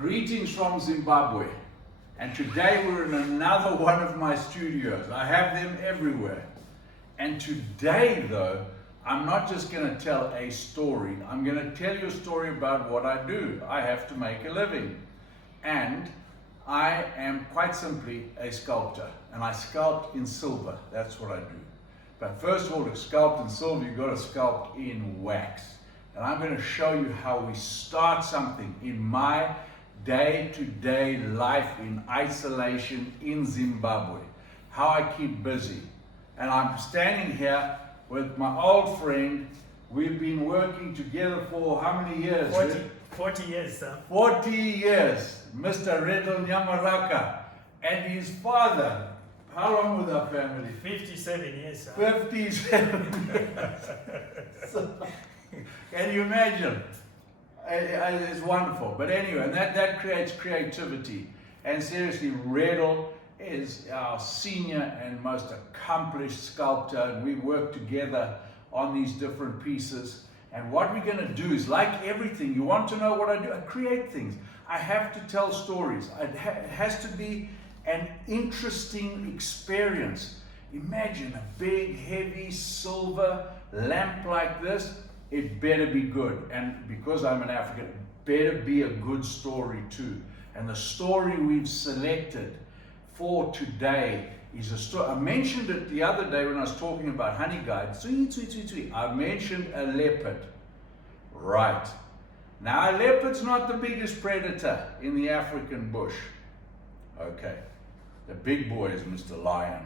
Greetings from Zimbabwe, and today we're in another one of my studios. I have them everywhere. And today though, I'm not just going to tell a story, I'm going to tell you a story about what I do. I have to make a living. And I am quite simply a sculptor, and I sculpt in silver. That's what I do. But first of all, to sculpt in silver, you've got to sculpt in wax. And I'm going to show you how we start something in my day-to-day life in isolation in Zimbabwe. How I keep busy. And I'm standing here with my old friend. We've been working together for how many years? 40 years, sir. 40 years. Mr. Redel Nyamaraka and his father. How long was our family? 57 years, sir. 57 years. So, can you imagine? It's wonderful. But anyway, that creates creativity. And seriously, Redel is our senior and most accomplished sculptor, and we work together on these different pieces. And what we're going to do is, like everything, you want to know what I do? I create things. I have to tell stories. It has to be an interesting experience. Imagine a big, heavy, silver lamp like this. It better be good. And because I'm an African, it better be a good story too. And the story we've selected for today is a story. I mentioned it the other day when I was talking about honey guides. I mentioned a leopard. Right. Now, a leopard's not the biggest predator in the African bush. Okay. The big boy is Mr. Lion.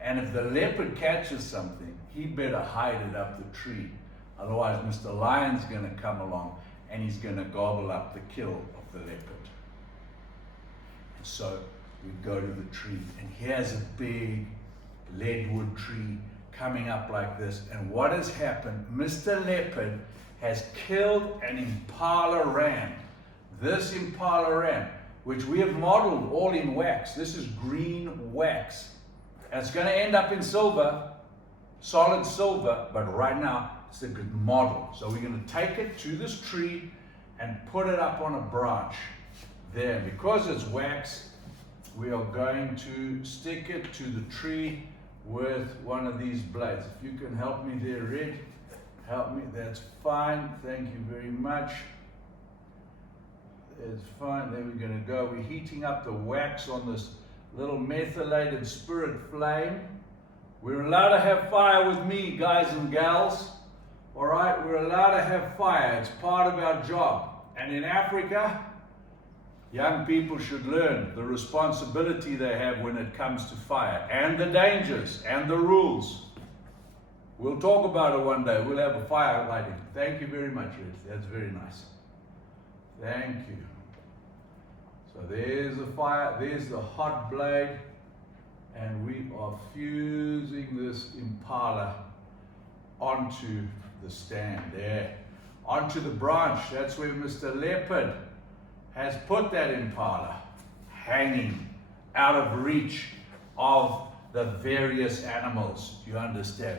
And if the leopard catches something, he better hide it up the tree. Otherwise, Mr. Lion's going to come along and he's going to gobble up the kill of the leopard. And so we go to the tree, and here's a big leadwood tree coming up like this. And what has happened? Mr. Leopard has killed an impala ram. This impala ram, which we have modeled all in wax. This is green wax. And it's going to end up in silver, solid silver, but right now it's a good model. So we're going to take it to this tree and put it up on a branch there. Because it's wax, we are going to stick it to the tree with one of these blades. If you can help me there, Red, help me. That's fine. Thank you very much. It's fine. There we're going to go. We're heating up the wax on this little methylated spirit flame. We're allowed to have fire with me, guys and gals. All right, we're allowed to have fire. It's part of our job. And in Africa, young people should learn the responsibility they have when it comes to fire, and the dangers, and the rules. We'll talk about it one day. We'll have a fire lighting. Thank you very much, Ed. That's very nice. Thank you. So there's the fire, there's the hot blade, and we are fusing this impala onto the stand there, onto the branch. That's where Mr. Leopard has put that impala, hanging out of reach of the various animals. Do you understand?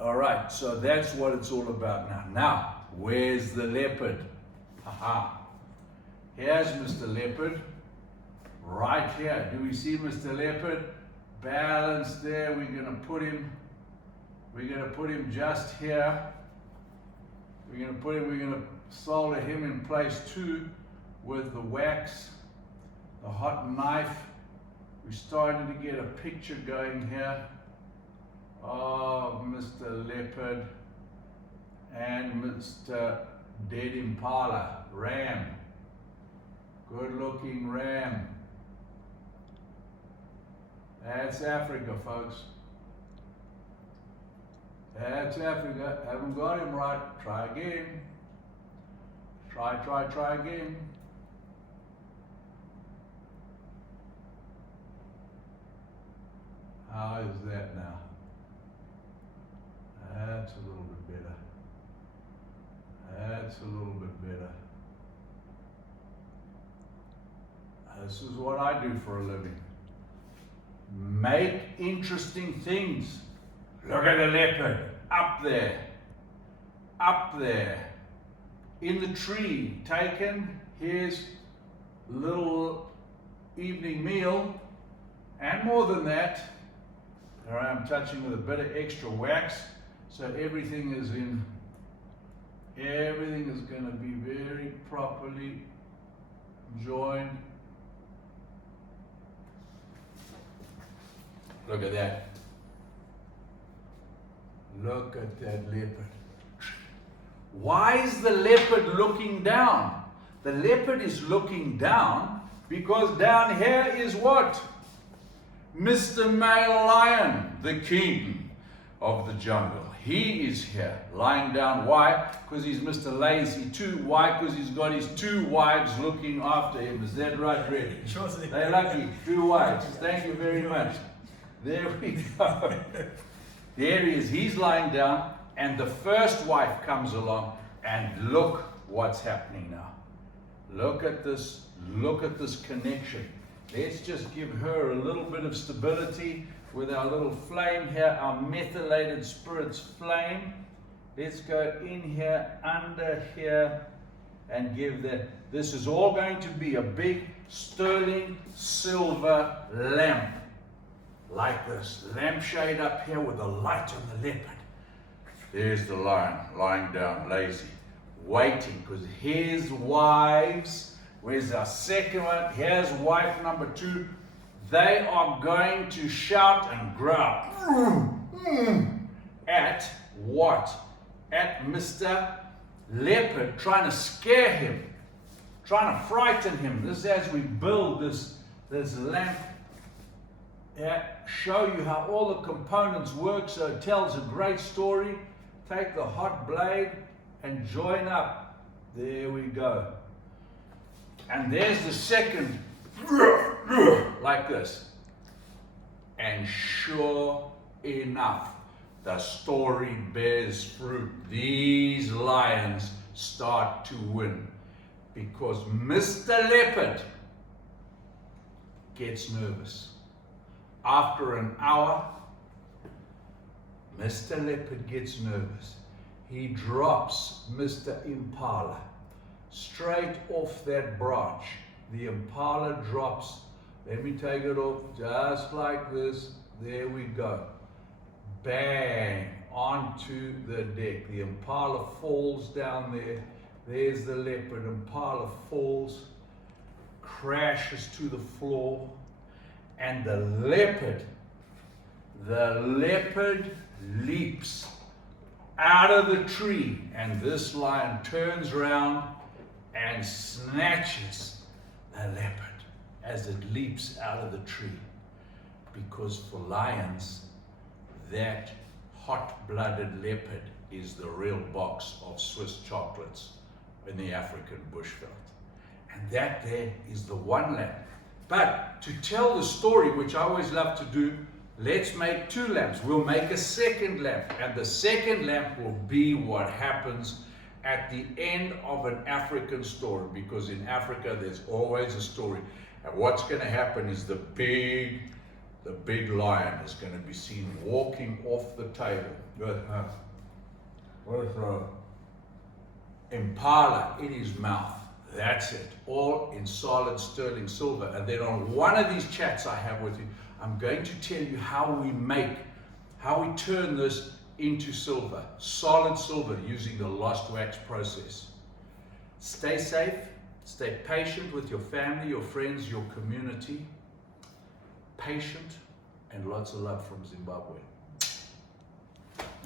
All right, so that's what it's all about now. Now, where's the leopard? Aha. Here's Mr. Leopard, right here. Do we see Mr. Leopard? Balanced there. We're going to put him just here. We're going to solder him in place too with the wax, the hot knife. We're starting to get a picture going here of Mr. Leopard and Mr. Dead Impala, ram. Good looking ram. That's Africa, folks. That's Africa. Haven't got him right. Try again. Try again. How is that now? That's a little bit better. That's a little bit better. This is what I do for a living. Make interesting things. Look at the leopard, up there, in the tree, taken. Here's little evening meal, and more than that. Here I am touching with a bit of extra wax, so everything is going to be very properly joined. Look at that. Look at that leopard. Why is the leopard looking down? The leopard is looking down because down here is what? Mr. Male Lion, the king of the jungle. He is here, lying down. Why? Because he's Mr. Lazy too. Why? Because he's got his 2 wives looking after him. Is that right, Red? They're lucky. 2 wives. Thank you very much. There we go. There he is. He's lying down, and the first wife comes along, and look what's happening now. Look at this. Look at this connection. Let's just give her a little bit of stability with our little flame here, our methylated spirits flame. Let's go in here, under here, and give that. This is all going to be a big sterling silver lamp. Like this, lampshade up here with a light on the leopard. There's the lion lying down, lazy, waiting, because his wives, where's our second one? Here's wife number 2. They are going to shout and growl at what? At Mr. Leopard, trying to scare him, trying to frighten him. This is as we build this lamp. Show you how all the components work, so it tells a great story. Take the hot blade and join up. There we go. And there's the second, like this. And sure enough, the story bears fruit. These lions start to win because Mr. Leopard gets nervous. After an hour, Mr. Leopard gets nervous. He drops Mr. Impala straight off that branch. The Impala drops. Let me take it off just like this. There we go. Bang onto the deck. The Impala falls down there. There's the leopard. Impala falls, crashes to the floor. And the leopard leaps out of the tree, and this lion turns around and snatches the leopard as it leaps out of the tree. Because for lions, that hot-blooded leopard is the real box of Swiss chocolates in the African bushveld. And that there is the one lamp. But to tell the story, which I always love to do, let's make 2 lamps. We'll make a second lamp, and the second lamp will be what happens at the end of an African story, because in Africa there's always a story. And what's going to happen is the big lion is going to be seen walking off the table with Impala in his mouth. That's it, all in solid sterling silver. And then on one of these chats I have with you, I'm going to tell you how we turn this into silver, solid silver, using the lost wax process. Stay safe, stay patient with your family, your friends, your community. Patient, and lots of love from Zimbabwe.